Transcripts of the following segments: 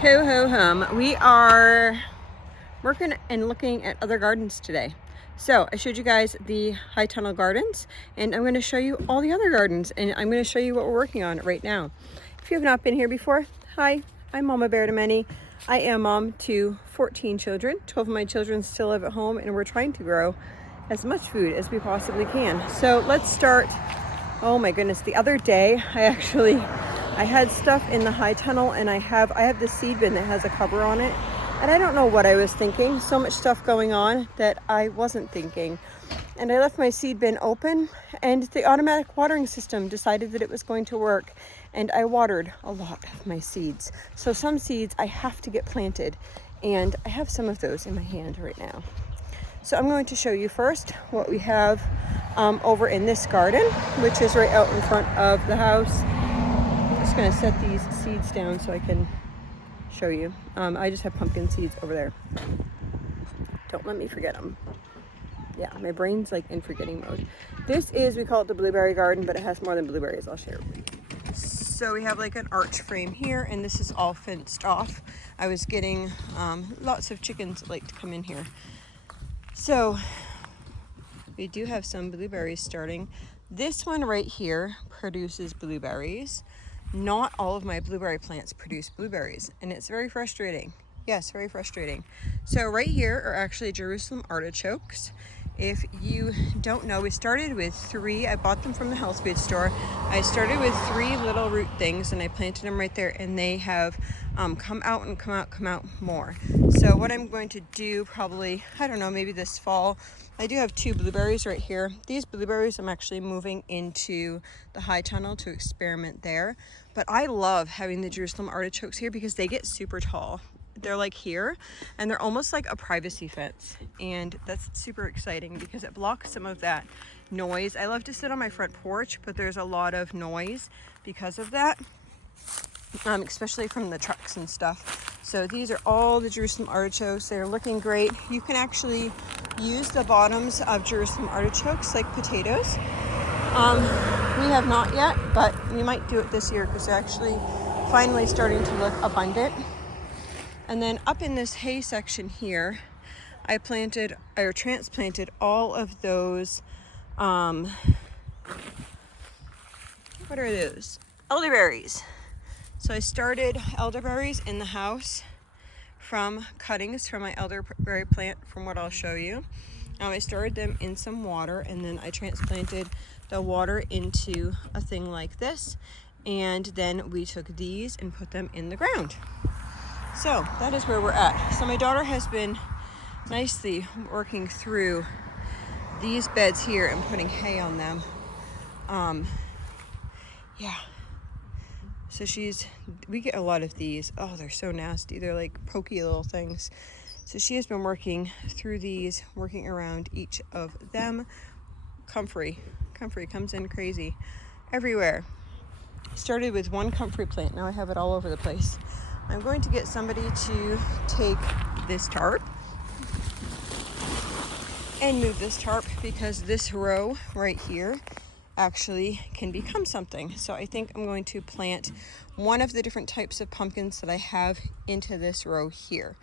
Ho ho hum. We are working and looking at other gardens today. So I showed you guys the high tunnel gardens, and I'm going to show you all the other gardens, and I'm going to show you what we're working on right now. If you have not been here before, hi, I'm Mama Bear to Many. I am mom to 14 children. 12 of my children still live at home, and we're trying to grow as much food as we possibly can. So let's start. Oh my goodness, the other day I had stuff in the high tunnel, and I have this seed bin that has a cover on it, and I don't know what I was thinking. So much stuff going on that I wasn't thinking. And I left my seed bin open, and the automatic watering system decided that it was going to work, and I watered a lot of my seeds. So some seeds I have to get planted, and I have some of those in my hand right now. So I'm going to show you first what we have over in this garden, which is right out in front of the house. I'm just going to set these seeds down so I can show you. I just have pumpkin seeds over there. Don't let me forget them. Yeah, my brain's like in forgetting mode. This is, we call it the blueberry garden, but it has more than blueberries. I'll share. So we have like an arch frame here, and this is all fenced off. I was getting lots of chickens that like to come in here. So we do have some blueberries starting. This one right here produces blueberries. Not all of my blueberry plants produce blueberries, and it's very frustrating. Yes, very frustrating. So right here are actually Jerusalem artichokes. If you don't know, we started with 3. I bought them from the health food store. I started with 3 little root things, and I planted them right there, and they have come out more. So what I'm going to do probably, I don't know, maybe this fall, I do have 2 blueberries right here. These blueberries I'm actually moving into the high tunnel to experiment there. But I love having the Jerusalem artichokes here because they get super tall. They're like here, and they're almost like a privacy fence, and that's super exciting because it blocks some of that noise. I love to sit on my front porch, but there's a lot of noise because of that, especially from the trucks and stuff. So these are all the Jerusalem artichokes. They're looking great. You can actually use the bottoms of Jerusalem artichokes like potatoes. We have not yet, but we might do it this year because they're actually finally starting to look abundant. And then up in this hay section here, I planted or transplanted all of those, what are those? Elderberries. So I started elderberries in the house from cuttings from my elderberry plant, from what I'll show you. I stored them in some water, and then I transplanted the water into a thing like this. And then we took these and put them in the ground. So that is where we're at. So my daughter has been nicely working through these beds here and putting hay on them. Yeah. So we get a lot of these. Oh, they're so nasty. They're like pokey little things. So she has been working through these, working around each of them. Comfrey comes in crazy everywhere. Started with 1 comfrey plant. Now I have it all over the place. I'm going to get somebody to take this tarp and move this tarp because this row right here actually can become something. So I think I'm going to plant one of the different types of pumpkins that I have into this row here.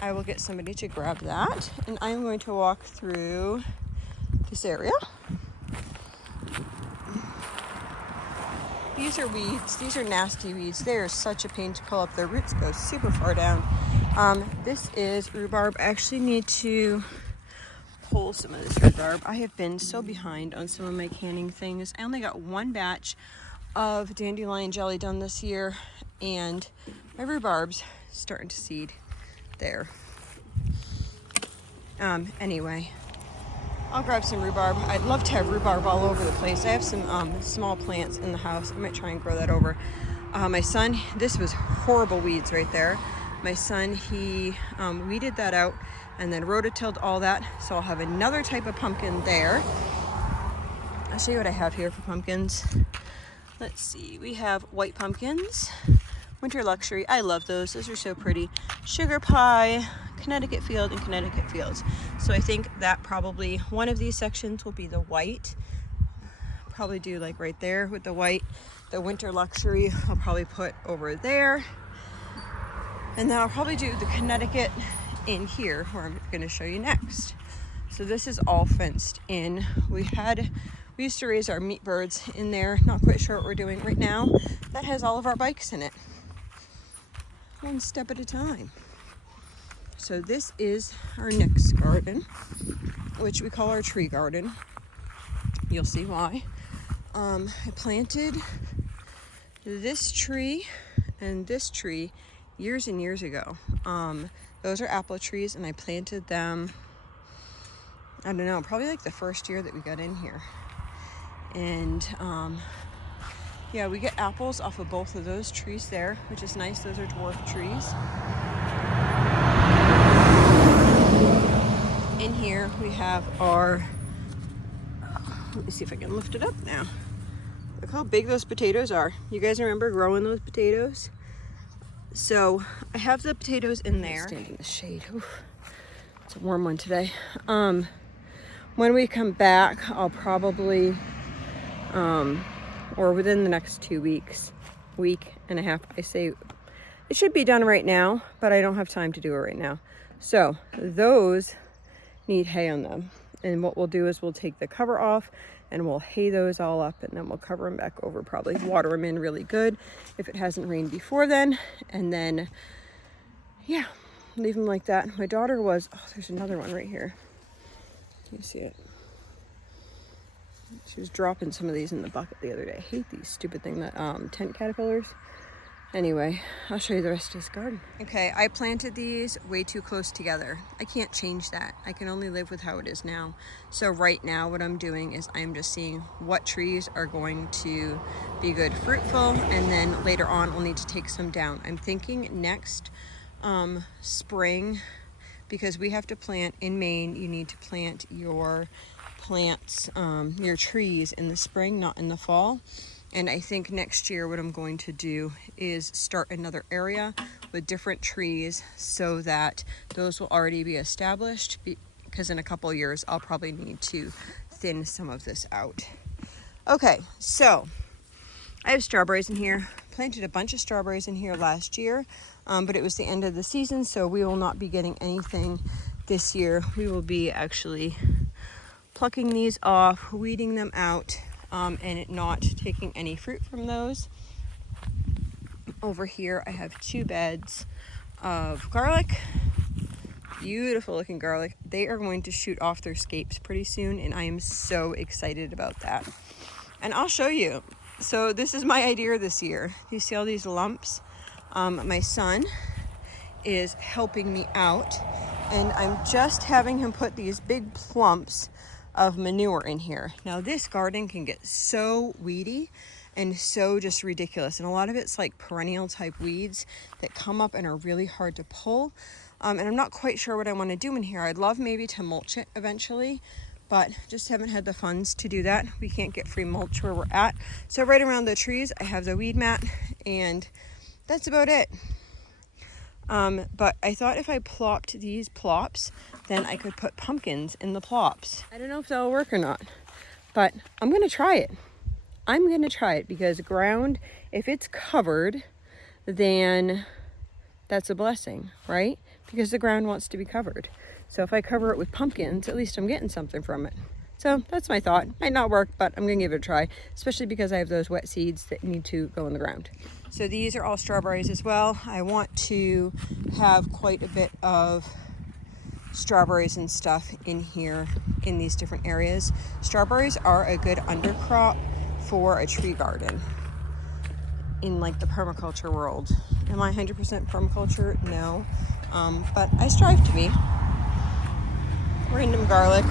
I will get somebody to grab that, and I'm going to walk through this area. These are weeds. These are nasty weeds. They are such a pain to pull up. Their roots go super far down. This is rhubarb. I actually need to pull some of this rhubarb. I have been so behind on some of my canning things. I only got 1 batch of dandelion jelly done this year, and my rhubarb's starting to seed there. Anyway, I'll grab some rhubarb. I'd love to have rhubarb all over the place. I have some small plants in the house. I might try and grow that over. My son, this was horrible weeds right there. My son, he weeded that out and then rototilled all that. So I'll have another type of pumpkin there. I'll show you what I have here for pumpkins. Let's see, we have white pumpkins, winter luxury. I love those. Those are so pretty. Sugar pie, Connecticut field, and Connecticut fields. So I think that probably one of these sections will be the white. Probably do like right there with the white The winter luxury I'll probably put over there. And then I'll probably do the Connecticut in here, where I'm going to show you next. So this is all fenced in. We used to raise our meat birds in there. Not quite sure what we're doing right now. That has all of our bikes in it. One step at a time. So this is our next garden, which we call our tree garden. You'll see why. I planted this tree and this tree years and years ago. Those are apple trees, and I planted them, I don't know, probably like the first year that we got in here. And yeah, we get apples off of both of those trees there, which is nice. Those are dwarf trees. In here we have our, let me see if I can lift it up now. Look how big those potatoes are. You guys remember growing those potatoes? So I have the potatoes in there. Stand in the shade. Oof. It's a warm one today. When we come back, I'll probably, or within the next 2 weeks, week and a half, I say it should be done right now, but I don't have time to do it right now. So those need hay on them. And what we'll do is we'll take the cover off and we'll hay those all up, and then we'll cover them back over, probably water them in really good if it hasn't rained before then. And then, yeah, leave them like that. My daughter was, oh, there's another one right here. You see it? She was dropping some of these in the bucket the other day. I hate these stupid thing that tent caterpillars. Anyway, I'll show you the rest of this garden. Okay, I planted these way too close together. I can't change that. I can only live with how it is now. So right now what I'm doing is I'm just seeing what trees are going to be good fruitful, and then later on we'll need to take some down. I'm thinking next spring, because we have to plant in Maine, you need to plant your plants, your trees in the spring, not in the fall. And I think next year what I'm going to do is start another area with different trees so that those will already be established, because in a couple of years I'll probably need to thin some of this out. Okay, so I have strawberries in here. Planted a bunch of strawberries in here last year, but it was the end of the season, so we will not be getting anything this year. We will be actually plucking these off, weeding them out, and not taking any fruit from those. Over here I have 2 beds of garlic. Beautiful looking garlic. They are going to shoot off their scapes pretty soon, and I am so excited about that. And I'll show you. So this is my idea this year. You see all these lumps? My son is helping me out, and I'm just having him put these big plumps of manure in here. Now this garden can get so weedy and so just ridiculous, and a lot of it's like perennial type weeds that come up and are really hard to pull, and I'm not quite sure what I want to do in here. I'd love maybe to mulch it eventually, but just haven't had the funds to do that. We can't get free mulch where we're at. So right around the trees I have the weed mat, and that's about it. But I thought if I plopped these plops, then I could put pumpkins in the plops. I don't know if that'll work or not, but I'm gonna try it. I'm gonna try it, because ground, if it's covered, then that's a blessing, right? Because the ground wants to be covered. So if I cover it with pumpkins, at least I'm getting something from it. So that's my thought. Might not work, but I'm gonna give it a try, especially because I have those wet seeds that need to go in the ground. So these are all strawberries as well. I want to have quite a bit of strawberries and stuff in here in these different areas. Strawberries are a good undercrop for a tree garden in like the permaculture world. Am I 100% permaculture? No, but I strive to be. Random garlic.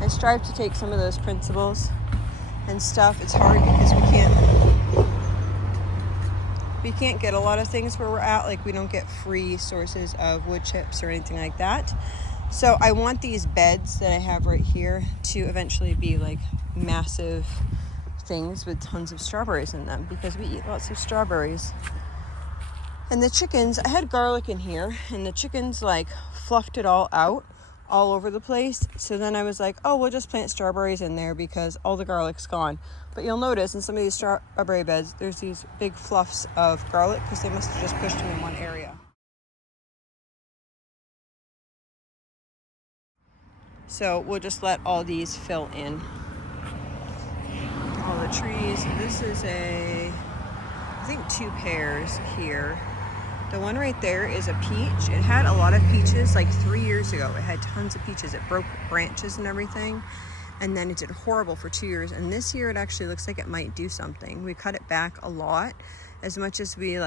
I strive to take some of those principles and stuff. It's hard because we can't get a lot of things where we're at. Like, we don't get free sources of wood chips or anything like that. So I want these beds that I have right here to eventually be like massive things with tons of strawberries in them, because we eat lots of strawberries. And the chickens, I had garlic in here, and the chickens like fluffed it all out all over the place. So then I was like, oh, we'll just plant strawberries in there because all the garlic's gone. But you'll notice in some of these strawberry beds, there's these big fluffs of garlic because they must have just pushed them in one area. So we'll just let all these fill in. All the trees. This is I think 2 pears here. The one right there is a peach. It had a lot of peaches like 3 years ago. It had tons of peaches. It broke branches and everything. And then it did horrible for 2 years. And this year it actually looks like it might do something. We cut it back a lot, as much as we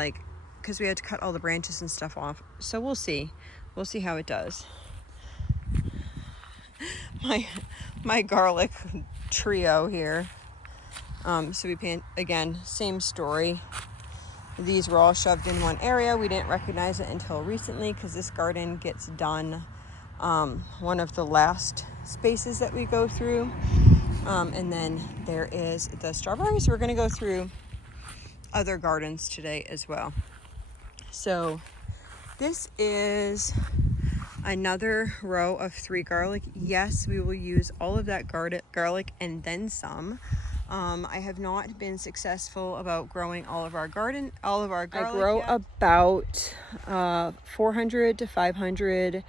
because we had to cut all the branches and stuff off. So we'll see. We'll see how it does. My garlic trio here. So we plant, again, same story. These were all shoved in one area. We didn't recognize it until recently because this garden gets done one of the last spaces that we go through. And then there is the strawberries. We're going to go through other gardens today as well. So this is another row of 3 garlic. Yes, we will use all of that garlic and then some. I have not been successful about growing all of our garlic. I grow yet. About 400 to 500,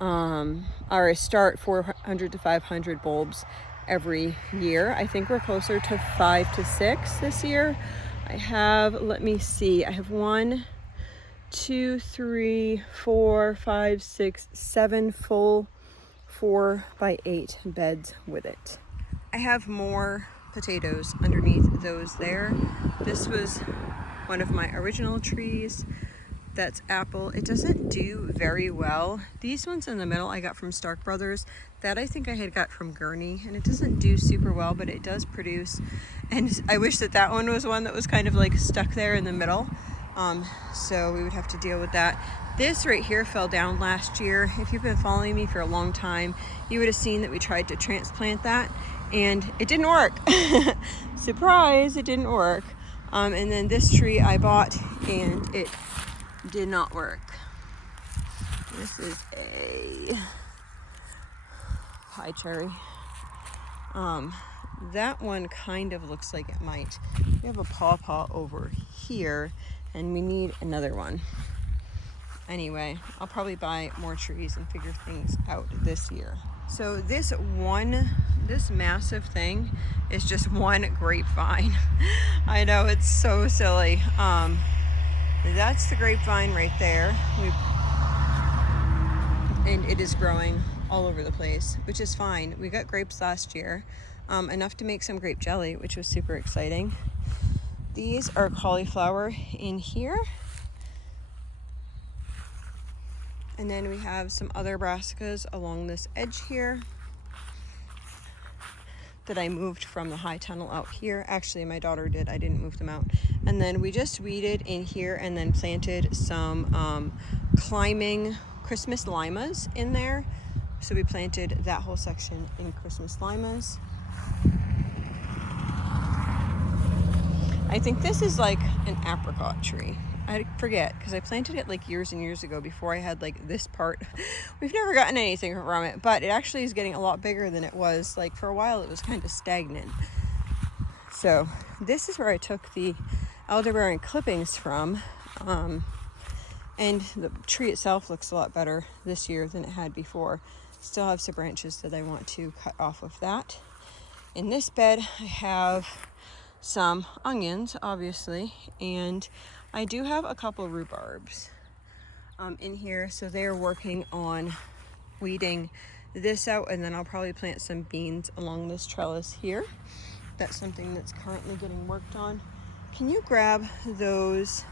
or I start 400 to 500 bulbs every year. I think we're closer to 5 to 6 this year. I have, let me see, I have 1, 2, 3, 4, 5, 6, 7 full 4x8 beds with it. I have more potatoes underneath those there. This was one of my original trees. That's apple. It doesn't do very well. These ones in the middle I got from Stark Brothers. That I think I had got from Gurney, and it doesn't do super well, but it does produce. And I wish that one was one that was kind of like stuck there in the middle. So we would have to deal with that. This right here fell down last year. If you've been following me for a long time, you would have seen that we tried to transplant that and it didn't work. Surprise, it didn't work. And then this tree I bought and it did not work. This is a high cherry. That one kind of looks like it might. We have a pawpaw over here and we need another one. Anyway, I'll probably buy more trees and figure things out this year. So this massive thing is just one grapevine. I know, it's so silly. That's the grapevine right there. And it is growing all over the place, which is fine. We got grapes last year, enough to make some grape jelly, which was super exciting. These are cauliflower in here. And then we have some other brassicas along this edge here that I moved from the high tunnel out here. Actually, my daughter did. I didn't move them out. And then we just weeded in here and then planted some climbing Christmas limas in there. So we planted that whole section in Christmas limas. I think this is like an apricot tree. I forget because I planted it like years and years ago before I had like this part. We've never gotten anything from it, but it actually is getting a lot bigger than it was. Like for a while it was kind of stagnant. So this is where I took the elderberry clippings from. And the tree itself looks a lot better this year than it had before. Still have some branches that I want to cut off of that. In this bed I have some onions, obviously, and I do have a couple rhubarbs in here, so they're working on weeding this out, and then I'll probably plant some beans along this trellis here. That's something that's currently getting worked on. Can you grab those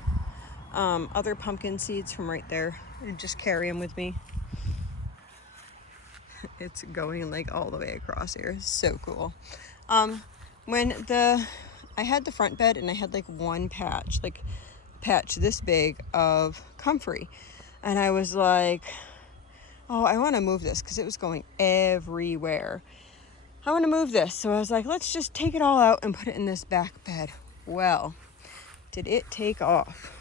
other pumpkin seeds from right there and just carry them with me? It's going like all the way across here. It's so cool. I had the front bed and I had like one patch this big of comfrey, and I was like, oh, I want to move this because it was going everywhere. I want to move this. So I was like, let's just take it all out and put it in this back bed. Well, did it take off?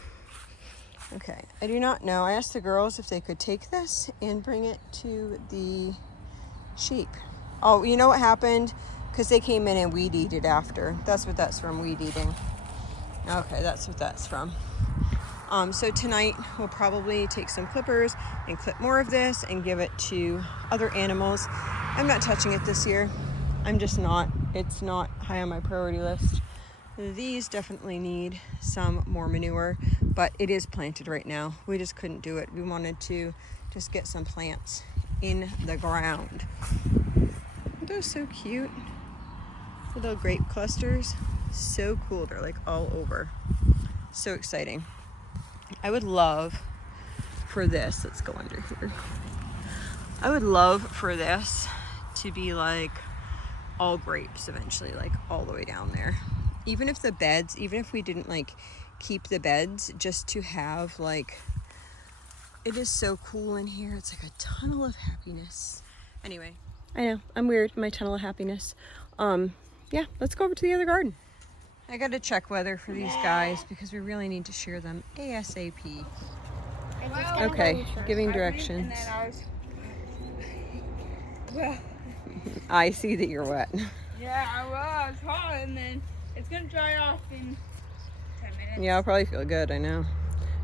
Okay, I do not know. I asked the girls if they could take this and bring it to the sheep. Oh, you know what happened? Because they came in and weed eated after. That's what that's from, weed eating. Okay, that's what that's from. So tonight we'll probably take some clippers and clip more of this and give it to other animals. I'm not touching it this year. I'm just not. It's not high on my priority list. These definitely need some more manure, but it is planted right now. We just couldn't do it. We wanted to just get some plants in the ground. Aren't those so cute? The little grape clusters. So cool. They're like all over. So exciting. I would love for this, let's go under here. I would love for this to be like all grapes eventually, like all the way down there. Even if the beds, even if we didn't like keep the beds, just to have like, it is so cool in here. It's like a tunnel of happiness. Anyway, I know, I'm weird, my tunnel of happiness. Yeah, let's go over to the other garden. I got to check weather for these guys because we really need to shear them ASAP. Okay, giving directions. I see that you're wet. Yeah, I was hot, and then it's gonna dry off in 10 minutes. Yeah, I'll probably feel good, I know.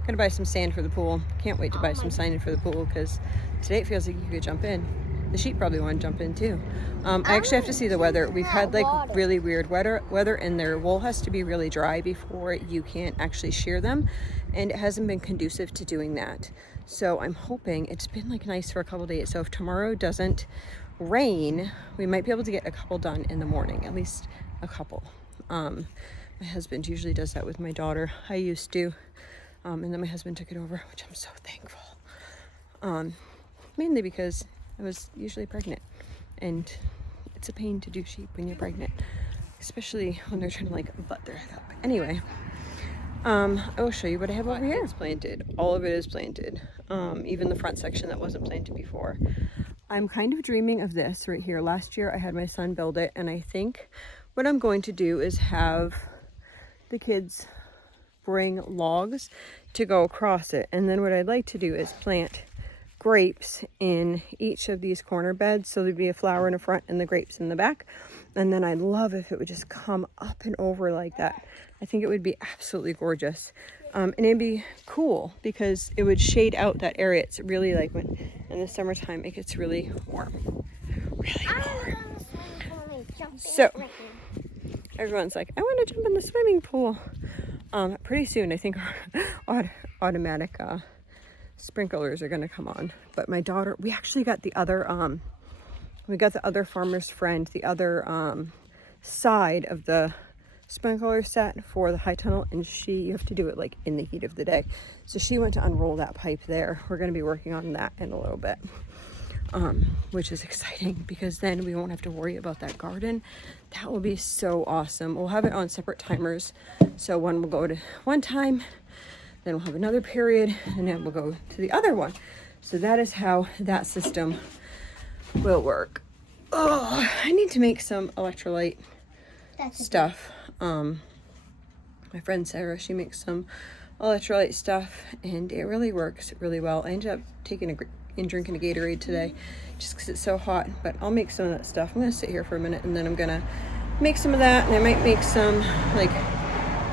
Gonna buy some sand for the pool. Can't wait to buy some sand for the pool because today it feels like you could jump in. The sheep probably want to jump in too. I actually have to see the weather. We've had like really weird weather and their wool has to be really dry before you can actually shear them, and it hasn't been conducive to doing that. So I'm hoping, it's been like nice for a couple days, so if tomorrow doesn't rain, we might be able to get a couple done in the morning, at least a couple. My husband usually does that with my daughter. I used to, and then my husband took it over, which I'm so thankful. Mainly because I was usually pregnant, and it's a pain to do sheep when you're pregnant, especially when they're trying to like butt their head up. Anyway, I will show you what I have over here. It's planted. All of it is planted. Even the front section that wasn't planted before. I'm kind of dreaming of this right here. Last year I had my son build it, and I think what I'm going to do is have the kids bring logs to go across it, and then what I'd like to do is plant grapes in each of these corner beds, so there'd be a flower in the front and the grapes in the back. And then I'd love if it would just come up and over like that. I think it would be absolutely gorgeous, and it'd be cool because it would shade out that area. It's really like when in the summertime it gets really warm, so everyone's like, I want to jump in the swimming pool. Pretty soon I think our automatic sprinklers are going to come on. But my daughter, we actually got the other farmer's friend, the other side of the sprinkler set for the high tunnel, and you have to do it like in the heat of the day, so she went to unroll that pipe there. We're going to be working on that in a little bit, which is exciting because then we won't have to worry about that garden. That will be so awesome. We'll have it on separate timers, so one will go to one time, then we'll have another period, and then we'll go to the other one. So that is how that system will work. Oh, I need to make some electrolyte stuff. My friend Sarah, she makes some electrolyte stuff, and it really works really well. I ended up taking and drinking a Gatorade today just because it's so hot, but I'll make some of that stuff. I'm gonna sit here for a minute, and then I'm gonna make some of that, and I might make some like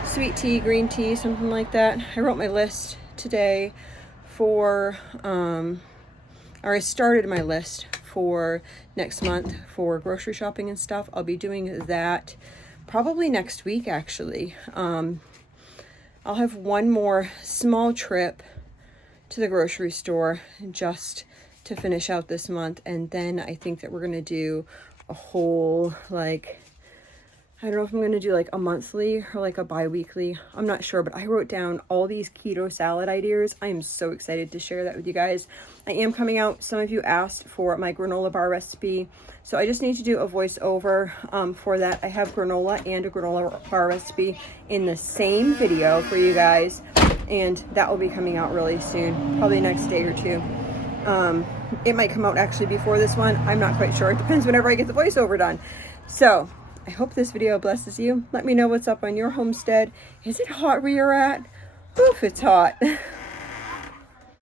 sweet tea, green tea, something like that. I wrote my list today for, or I started my list for next month for grocery shopping and stuff. I'll be doing that probably next week, actually. I'll have one more small trip to the grocery store just to finish out this month, and then I think that we're gonna do a whole, like, I don't know if I'm going to do like a monthly or like a bi-weekly. I'm not sure, but I wrote down all these keto salad ideas. I am so excited to share that with you guys. I am coming out. Some of you asked for my granola bar recipe, so I just need to do a voiceover for that. I have granola and a granola bar recipe in the same video for you guys, and that will be coming out really soon, probably next day or two. It might come out actually before this one. I'm not quite sure. It depends whenever I get the voiceover done. So I hope this video blesses you. Let me know what's up on your homestead. Is it hot where you're at? Oof, it's hot.